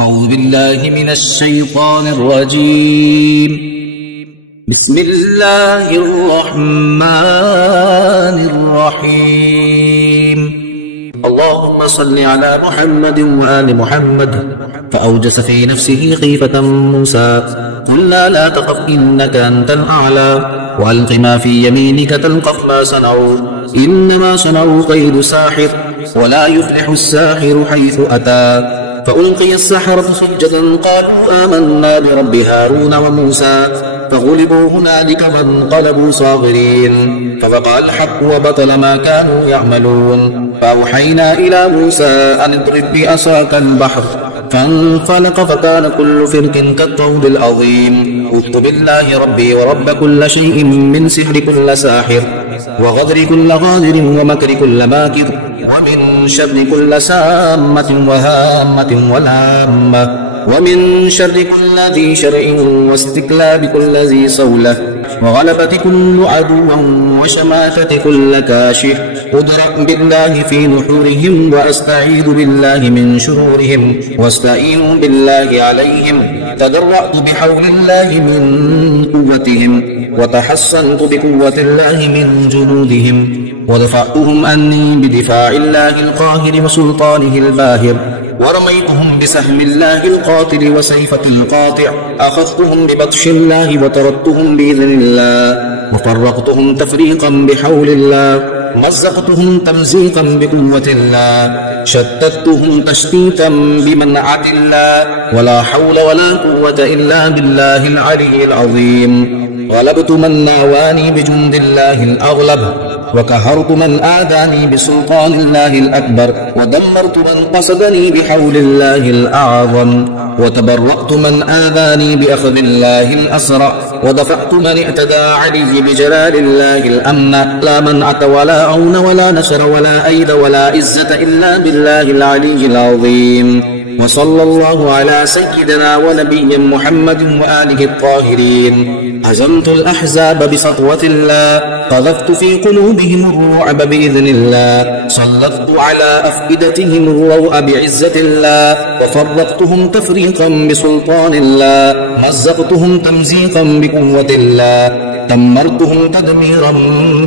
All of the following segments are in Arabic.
أعوذ بالله من الشيطان الرجيم. بسم الله الرحمن الرحيم. اللهم صل على محمد وآل محمد. فأوجس في نفسه خيفة موسى قلنا لا تخف إنك أنت الأعلى وألق ما في يمينك تلقف ما صنعوا إنما صنعوا كيد ساحر ولا يفلح الساحر حيث أتى. فألقي السحرة سجدا قالوا آمنا برب هارون وموسى فغلبوا هنالك وانقلبوا صاغرين. فوقع الحق وبطل ما كانوا يعملون. فأوحينا إلى موسى أن اضرب بعصاك البحر فانفلق فكان كل فرق كالطود العظيم. قلت بالله ربي ورب كل شيء من سحر كل ساحر وغدر كل غادر ومكر كل ماكر ومن شر كل سامة وهامة ولامة ومن شر كل ذي شرع واستكلاب كل ذي صولة وغلبة كل عدو وشماتة كل كاشف. ادرأ بالله في نحورهم وأستعيذ بالله من شرورهم واستعين بالله عليهم. تضرعت بحول الله من قوتهم وتحصنت بقوة الله من جنودهم ودفعتهم أني بدفاع الله القاهر وسلطانه الباهر. ورميتهم بسهم الله القاتل وسيفة القاطع. أخذتهم ببطش الله وطردتهم بإذن الله وفرقتهم تفريقا بحول الله. مزقتهم تمزيقا بقوة الله. شتتهم تشتيتا بمنعة الله. ولا حول ولا قوة إلا بالله العلي العظيم. غلبت من ناواني بجند الله الأغلب وكهرت من آذاني بسلطان الله الأكبر ودمرت من قصدني بحول الله الأعظم وتبرأت من آذاني بأخذ الله الأسرع ودفعت من اعتدى علي بجلال الله الأمن. لا منعة ولا عون ولا نصر ولا أيد ولا عزة إلا بالله العلي العظيم. وصلى الله على سيدنا ونبي محمد وآله الطاهرين. هزمت الأحزاب بسطوة الله. قذفت في قلوبهم الرعب بإذن الله. سلطت على أفئدتهم الروع بعزة الله. وفرقتهم تفريقا بسلطان الله. مزقتهم تمزيقا بقوة الله. دمرتهم تدميرا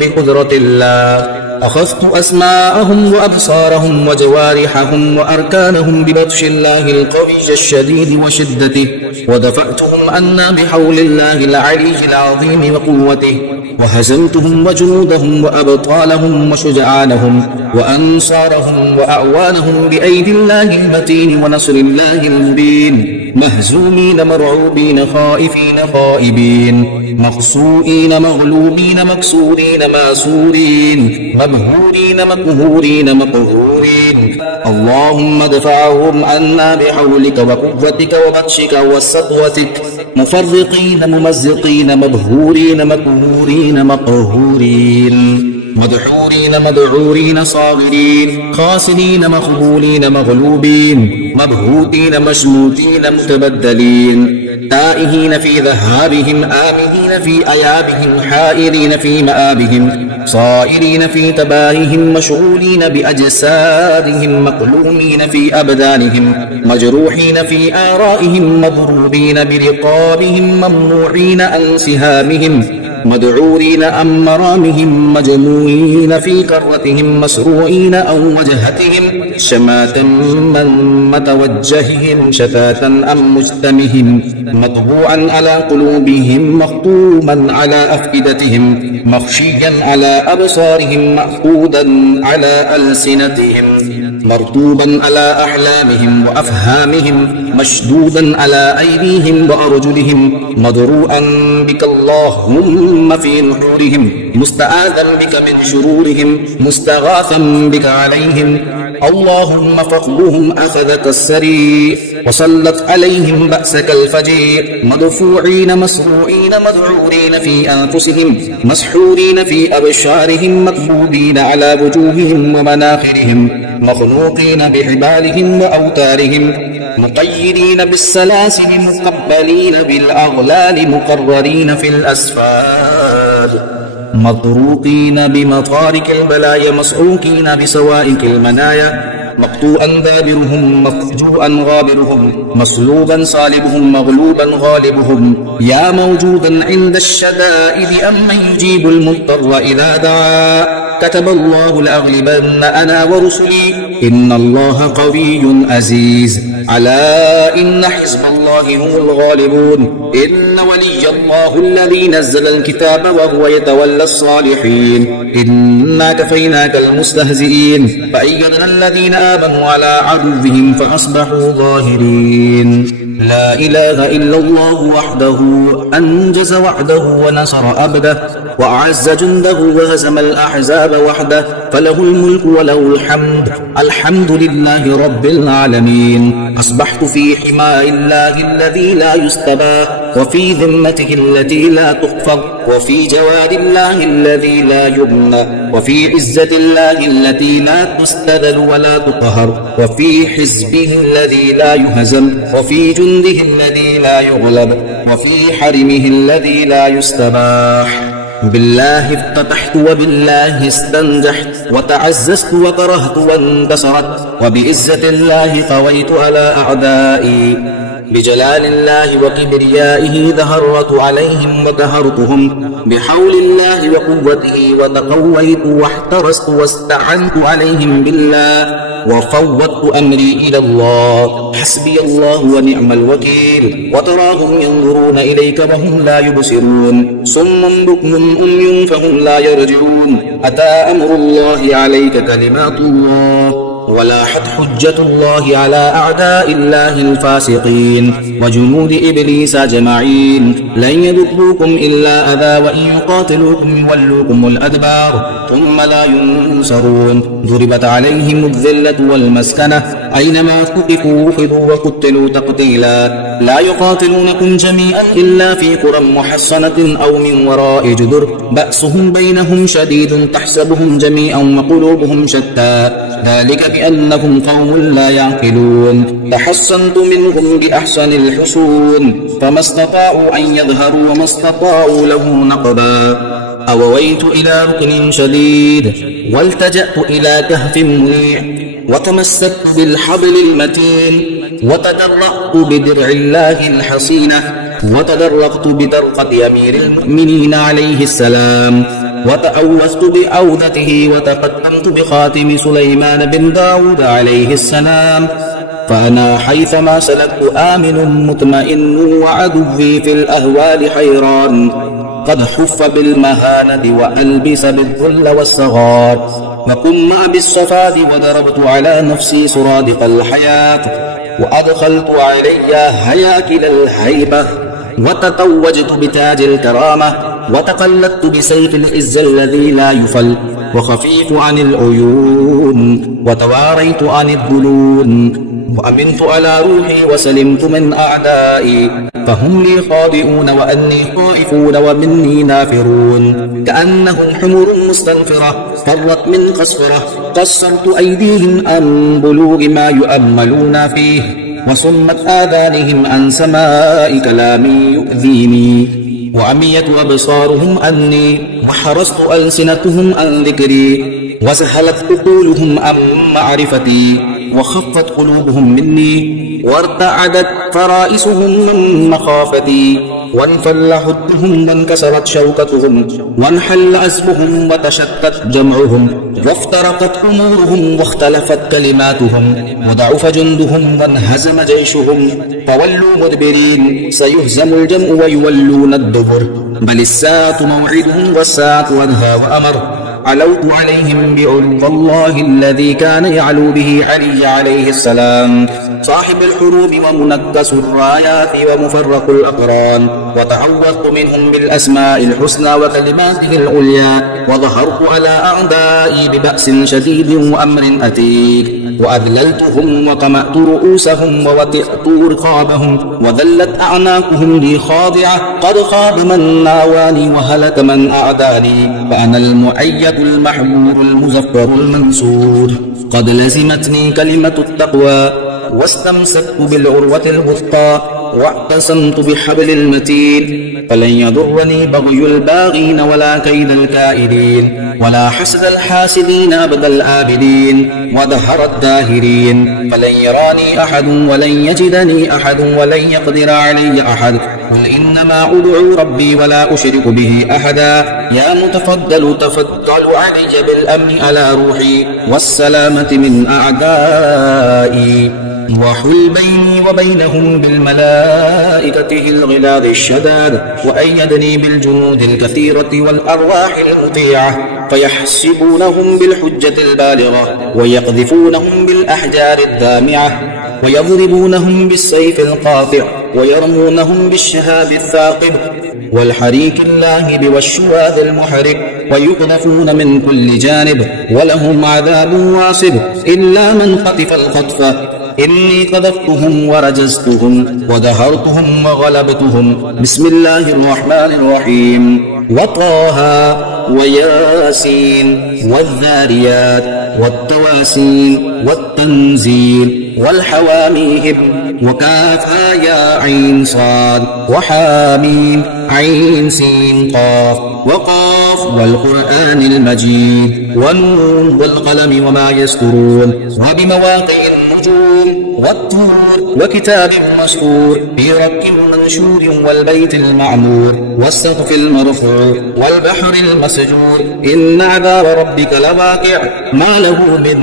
بقدرة الله. أخذت أسماءهم وأبصارهم وجوارحهم وأركانهم ببطش الله القوي الشديد وشدته ودفعتهم عنا بحول الله العلي العظيم وقوته. وهزمتهم وجنودهم وأبطالهم وشجعانهم وأنصارهم وأعوانهم بأيدي الله المتين ونصر الله المبين. مهزومين مرعوبين خائفين خائبين مقصوئين مغلوبين مكسورين ماسورين مبهورين مقهورين مقهورين. اللهم ادفعهم عنا بحولك وقوتك وبطشك وسطوتك. مفرقين ممزقين مبهورين مقهورين مقهورين مدحورين مدعورين صاغرين خاسرين مخذولين مغلوبين مبهوتين مشموتين متبدلين. تائهين في ذهابهم آمنين في أيابهم حائرين في مآبهم صائرين في تباههم مشغولين بأجسادهم مقلومين في أبدانهم مجروحين في آرائهم مضروبين برقابهم ممنوعين عن سهامهم مدعورين عن مرامهم مجموعين في كرتهم مسروعين عن وجهتهم شماتا من متوجههم شتاتا عن مجتمهم مطبوعا على قلوبهم مختوما على أفئدتهم مخشيا على أبصارهم مأخوذا على ألسنتهم مرطوبا على أحلامهم وأفهامهم مشدودا على أيديهم وأرجلهم مدروءا بك اللهم في نحورهم مستعاذا بك من شرورهم مستغاثا بك عليهم. اللهم فقدهم أخذك السريع وسلط عليهم بأسك الفجيع مدفوعين مسروعين مدعورين في أنفسهم مسحورين في أبشارهم مكبوبين على وجوههم ومناخرهم مخنوقين بحبالهم وأوتارهم مقيدين بالسلاسل مقبلين بالأغلال مقررين في الأسفار مطروقين بمطارق البلايا مسعوكين بسوائك المنايا مقطوعا دابرهم مفجوعا غابرهم مصلوبا صالبهم مغلوبا غالبهم يا موجودا عند الشدائد أمن يجيب المضطر إذا دعا كتب الله لأغلبن أنا ورسلي إن الله قوي عزيز ألا إن حزب الله هم الغالبون إن ولي الله الذي نزل الكتاب وهو يتولى الصالحين إنا كفيناك المستهزئين فأيدنا الذين آمنوا على عدوهم فأصبحوا ظاهرين لا إله إلا الله وحده أنجز وعده ونصر أبده وأعز جنده وهزم الأحزاب وحده فله الملك وله الحمد الحمد لله رب العالمين أصبحت في حماء الله الذي لا يستبى وفي ذمته التي لا تخفض وفي جواد الله الذي لا يبنى وفي عزة الله التي لا تستذل ولا تقهر وفي حزبه الذي لا يهزم وفي جنده الذي لا يغلب وفي حرمه الذي لا يستباح بالله افتتحت وبالله استنجحت وتعززت وكرهت وانتصرت وبعزة الله قويت على أعدائي بجلال الله وكبريائه ظهرت عليهم وقهرتهم بحول الله وقوته وتقويت واحترست واستعنت عليهم بالله وفوضت أمري إلى الله حسبي الله ونعم الوكيل وتراهم ينظرون إليك وهم لا يبصرون صم بكم أمي فهم لا يرجعون أتى أمر الله عليك كلمات الله ولاحت حجة الله على أعداء الله الفاسقين وجنود إبليس أجمعين لن يضروكم إلا أذى وإن يقاتلوكم يولوكم الأدبار ثم لا ينصرون ضربت عليهم الذلة والمسكنة أينما ثقفوا أخذوا وقتلوا تقتيلا لا يقاتلونكم جميعا إلا في قرى محصنة أو من وراء جدر بأسهم بينهم شديد تحسبهم جميعا وقلوبهم شتى ذلك بأنهم قوم لا يعقلون تحصنت منهم بأحسن الحصون فما استطاعوا أن يظهروا وما استطاعوا له نقبا أويت إلى ركن شديد والتجأت إلى كهف منيع وتمسكت بالحبل المتين وتدرقت بدرع الله الحصينة وتدرقت بدرقة أمير المؤمنين عليه السلام وتأوذت بعودته وتقدمت بخاتم سليمان بن داود عليه السلام فأنا حيثما سلكت آمن مطمئن وعدوي في الأهوال حيران قد حف بالمهانة وألبس بالذل والصغار وقم بالصفاد وضربت على نفسي سرادق الحياة وأدخلت علي هياكل الهيبة وتتوجت بتاج الكرامة وتقلدت بسيف العز الذي لا يفل وخفيت عن العيون وتواريت عن الظلون وأمنت على روحي وسلمت من أعدائي فهم لي خاضئون وأني خائفون ومني نافرون كأنهم حمر مستنفرة فرت من قسورة قصرت أيديهم عن بلوغ ما يؤملون فيه وصمت آذانهم عن سماء كلامي يؤذيني وعميت أبصارهم عني وحرصت ألسنتهم عن ذكري وسهلت عقولهم عن معرفتي وخفت قلوبهم مني وارتعدت فرائسهم من مخافتي وانفل حدهم وانكسرت شوكتهم وانحل عزمهم وتشتت جمعهم وافترقت أمورهم واختلفت كلماتهم وضعف جندهم وانهزم جيشهم فولوا مدبرين سيهزم الجمع ويولون الدبر بل الساعة موعدهم والساعة أدهى وأمر علوت عليهم بعلو الله الذي كان يعلو به علي عليه السلام صاحب الحروب ومنكس الرايات ومفرق الأقران وتعوذت منهم بالأسماء الحسنى وكلماته العليا وظهرت على أعدائي ببأس شديد وأمر أتيك وأذللتهم وقمأت رؤوسهم ووطئت رقابهم وذلت أعناقهم لي خاضعة قد خاب من ناواني وهلك من أعداني فأنا المؤيد المحمود المزفر المنصور قد لزمتني كلمة التقوى واستمسكت بالعروة الوثقى واعتصمت بحبل المتين فلن يضرني بغي الباغين ولا كيد الكائدين ولا حسد الحاسدين أبد الآبدين ودهر الداهرين. فلن يراني أحد ولن يجدني أحد ولن يقدر علي أحد. قل إنما أدعو ربي ولا أشرك به أحدا. يا متفضل تفضل علي بالأمن على روحي والسلامة من أعدائي. وحل بيني وبينهم بالملائكة الغلاظ الشداد. وأيدني بالجنود الكثيرة والأرواح المطيعة فيحسبونهم بالحجة البالغة ويقذفونهم بالأحجار الدامعة ويضربونهم بالسيف القاطع ويرمونهم بالشهاب الثاقب والحريك اللاهب والشواذ المحرق ويقذفون من كل جانب ولهم عذاب واصب إلا من خطف الخطفة. إني قذفتهم ورجزتهم ودهرتهم وغلبتهم. بسم الله الرحمن الرحيم. وطه وياسين والذاريات والتواسين والتنزيل والحواميم وكافها يا عين صاد وحاميم عين سين قاف وقاف والقرآن المجيد والنون والقلم وما يسطرون وبمواقع النجوم والطور وكتاب مسطور في رك منشور والبيت المعمور والسقف المرفوع والبحر المسجور. إن عذاب ربك لواقع ما له من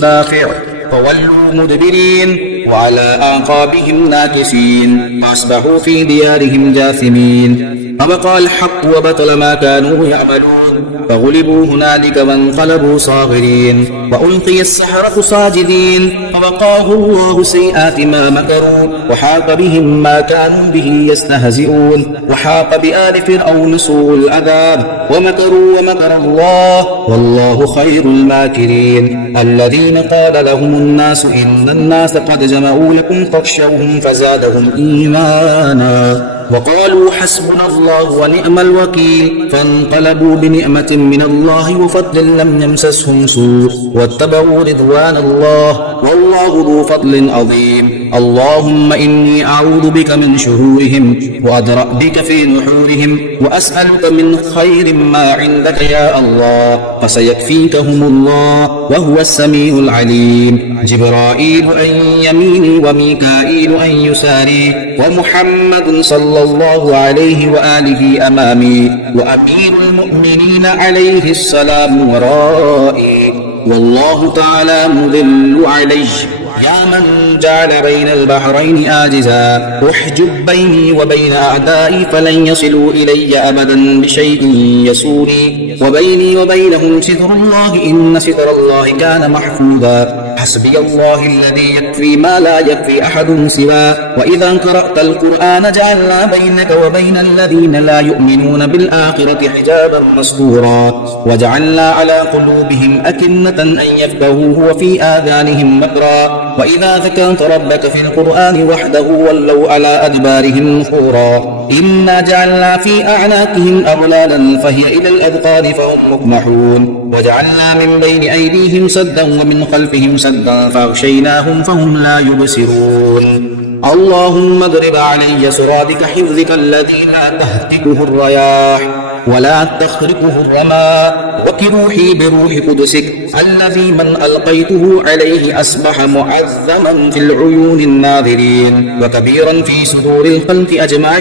دافع. فولوا مدبرين وعلى أعقابهم ناكسين فأصبحوا في ديارهم جاثمين. فبقى الحق وبطل ما كانوا يعملون فغلبوا هنالك وانقلبوا صاغرين وألقي السحرة ساجدين فوقاه الله سيئات ما مكروا وحاق بهم ما كانوا به يستهزئون. وحاق بآل فرعون سوء العذاب ومكروا ومكر الله والله خير الماكرين. الذين قال لهم الناس إن الناس قد جمعوا لكم فاخشوهم فزادهم إيمانا وقالوا حسبنا الله ونعم الوكيل. فانقلبوا بنعمة من الله وفضل لم يمسسهم سوء واتبعوا رضوان الله والله ذو فضل عظيم. اللهم إني أعوذ بك من شرورهم وأدرأ بك في نحورهم وأسألك من خير ما عندك يا الله فسيكفيكهم الله وهو السميع العليم. جبرائيل عن يميني وميكائيل عن يساري ومحمد صلى الله عليه وآله أمامي وأمير المؤمنين عليه السلام ورائي والله تعالى مذل عليه. يا من جعل بين البحرين آجزا احجب بيني وبين أعدائي فلن يصلوا إلي أبدا بشيء يسوني وبيني وبينهم ستر الله إن ستر الله كان محفوظا. حسبي الله الذي يكفي ما لا يكفي أحد سواه. وإذا قرأت القرآن جعلنا بينك وبين الذين لا يؤمنون بالآخرة حجابا مستورا وجعلنا على قلوبهم أكنة أن يفقهوه وفي آذانهم مكرا. وإذا ذكرت ربك في القرآن وحده ولوا على أدبارهم نفورا. إنا جعلنا في أعناقهم أغلالا فهي إلى الأذقان فهم مقمحون. وجعلنا من بين أيديهم سدا ومن خلفهم سدا فأغشيناهم فهم لا يبصرون. اللهم اضرب علي سرادك حفظك الذي لا تهتكه الرياح ولا تخرقه الرماء وكروحي بروح قدسك الذي من ألقيته عليه أصبح معظما في العيون الناظرين وكبيرا في صدور الخلق أجمعين.